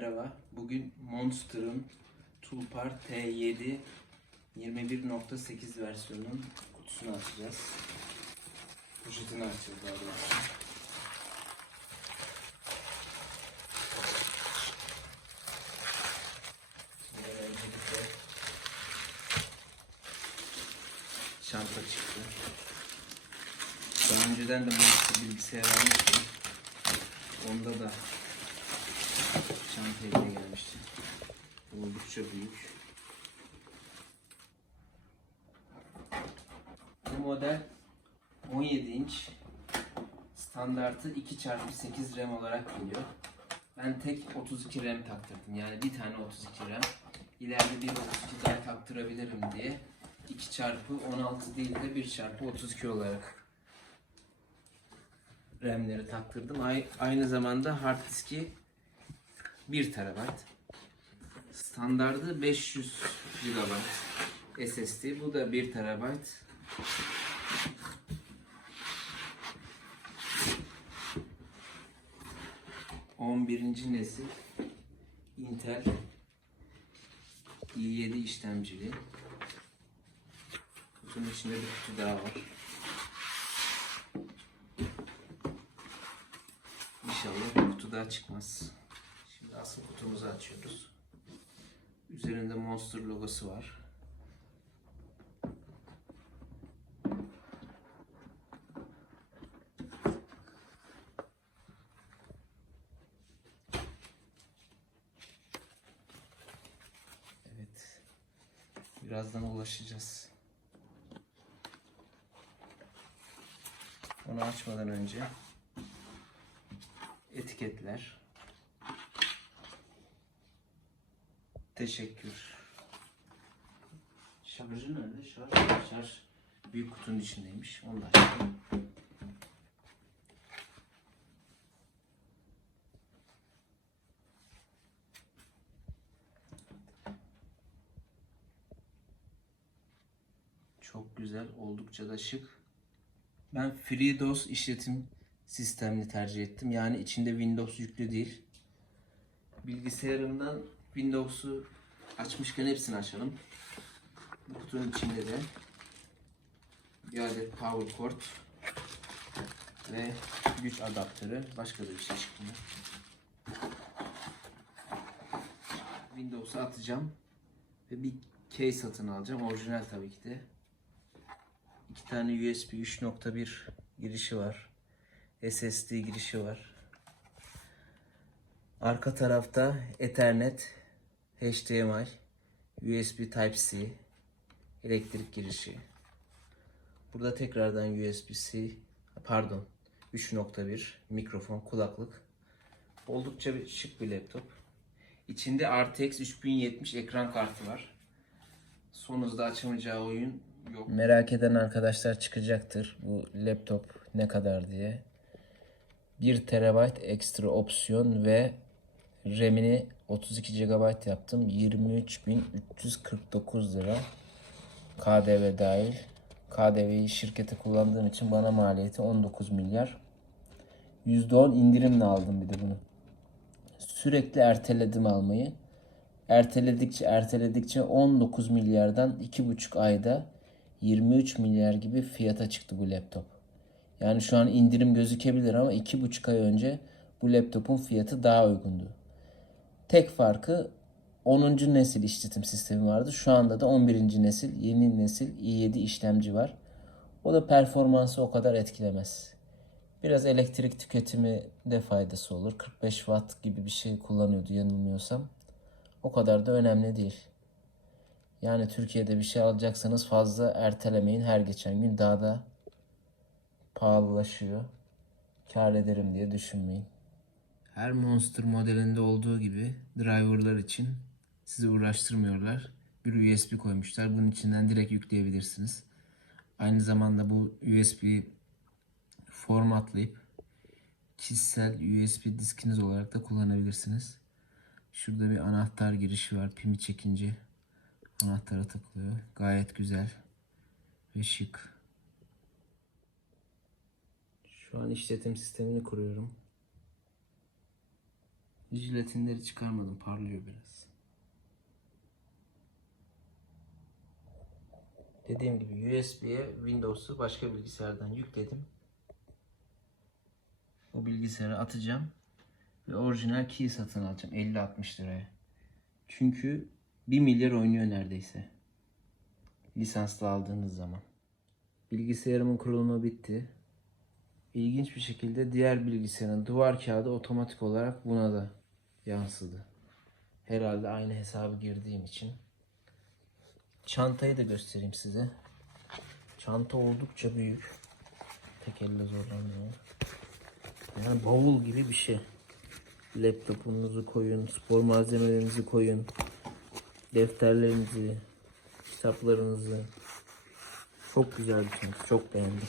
Merhaba. Bugün Monster'ın Toolpar T7 21.8 versiyonunun kutusunu açacağız. Poşetini açacağız daha doğrusu. Çanta çıktı. Daha önceden de Monster bilgisayar almıştım. Onda da çanta eline gelmişti. Oldukça büyük. Bu model 17 inç standartı 2x8 RAM olarak geliyor. Ben tek 32 RAM taktırdım. Yani bir tane 32 RAM. İleride bir 32 daha taktırabilirim diye 2 çarpı 16 değil de 1 çarpı 32 olarak RAM'leri taktırdım. Ay- Aynı zamanda hard diski 1 TB. Standardı 500 GB SSD. Bu da 1 TB. On birinci nesil Intel i7 işlemcili. Kutunun içinde bir kutu daha var. İnşallah bir kutu daha çıkmaz. Asıl kutumuzu açıyoruz. Üzerinde Monster logosu var. Evet. Birazdan ulaşacağız. Onu açmadan önce etiketler. Teşekkür. Şarjı nerede? Şarj, şarj büyük kutunun içindeymiş. Açalım. Çok güzel, oldukça da şık. Ben FreeDOS işletim sistemini tercih ettim. Yani içinde Windows yüklü değil. Bilgisayarımdan Windows'u açmışken hepsini açalım. Bu kutunun içinde de bir adet power cord ve güç adaptörü. Başka da bir şey çıkmıyor. Windows'u atacağım ve bir case satın alacağım. Orijinal tabii ki de. İki tane USB 3.1 girişi var. SSD girişi var. Arka tarafta Ethernet, HDMI, USB Type-C, elektrik girişi. Burada tekrardan USB-C, pardon 3.1 mikrofon, kulaklık. Oldukça bir şık bir laptop. İçinde RTX 3070 ekran kartı var. Son hızda açamayacağı oyun yok. Merak eden arkadaşlar çıkacaktır bu laptop ne kadar diye. 1 TB ekstra opsiyon ve RAM'ini 32 GB yaptım. 23.349 lira. KDV dahil. KDV'yi şirkete kullandığım için bana maliyeti 19 milyar. %10 indirimle aldım bir de bunu. Sürekli erteledim almayı. Erteledikçe erteledikçe 19 milyardan 2,5 ayda 23 milyar gibi fiyata çıktı bu laptop. Yani şu an indirim gözükebilir ama 2,5 ay önce bu laptopun fiyatı daha uygundu. Tek farkı 10. nesil işletim sistemi vardı. Şu anda da 11. nesil yeni nesil i7 işlemci var. O da performansı o kadar etkilemez. Biraz elektrik tüketimi de faydası olur. 45 watt gibi bir şey kullanıyordu yanılmıyorsam. O kadar da önemli değil. Yani Türkiye'de bir şey alacaksanız fazla ertelemeyin. Her geçen gün daha da pahalılaşıyor. Kar ederim diye düşünmeyin. Her Monster modelinde olduğu gibi driverlar için sizi uğraştırmıyorlar. Bir USB koymuşlar. Bunun içinden direkt yükleyebilirsiniz. Aynı zamanda bu USB formatlayıp kişisel USB diskiniz olarak da kullanabilirsiniz. Şurada bir anahtar girişi var. Pimi çekince anahtara takılıyor. Gayet güzel ve şık. Şu an işletim sistemini kuruyorum. Jelatinleri çıkarmadım. Parlıyor biraz. Dediğim gibi USB'ye Windows'u başka bilgisayardan yükledim. Bu bilgisayara atacağım. Ve orijinal key satın alacağım 50-60 liraya. Çünkü 1 milyar oynuyor neredeyse. Lisanslı aldığınız zaman. Bilgisayarımın kurulumu bitti. İlginç bir şekilde diğer bilgisayarın duvar kağıdı otomatik olarak buna da yansıdı. Herhalde aynı hesabı girdiğim için. Çantayı da göstereyim size. Çanta oldukça büyük. Tek elle zorlanmıyor. Yani bavul gibi bir şey. Laptopunuzu koyun, spor malzemelerinizi koyun, defterlerinizi, kitaplarınızı. Çok güzel bir çanta. Çok beğendim.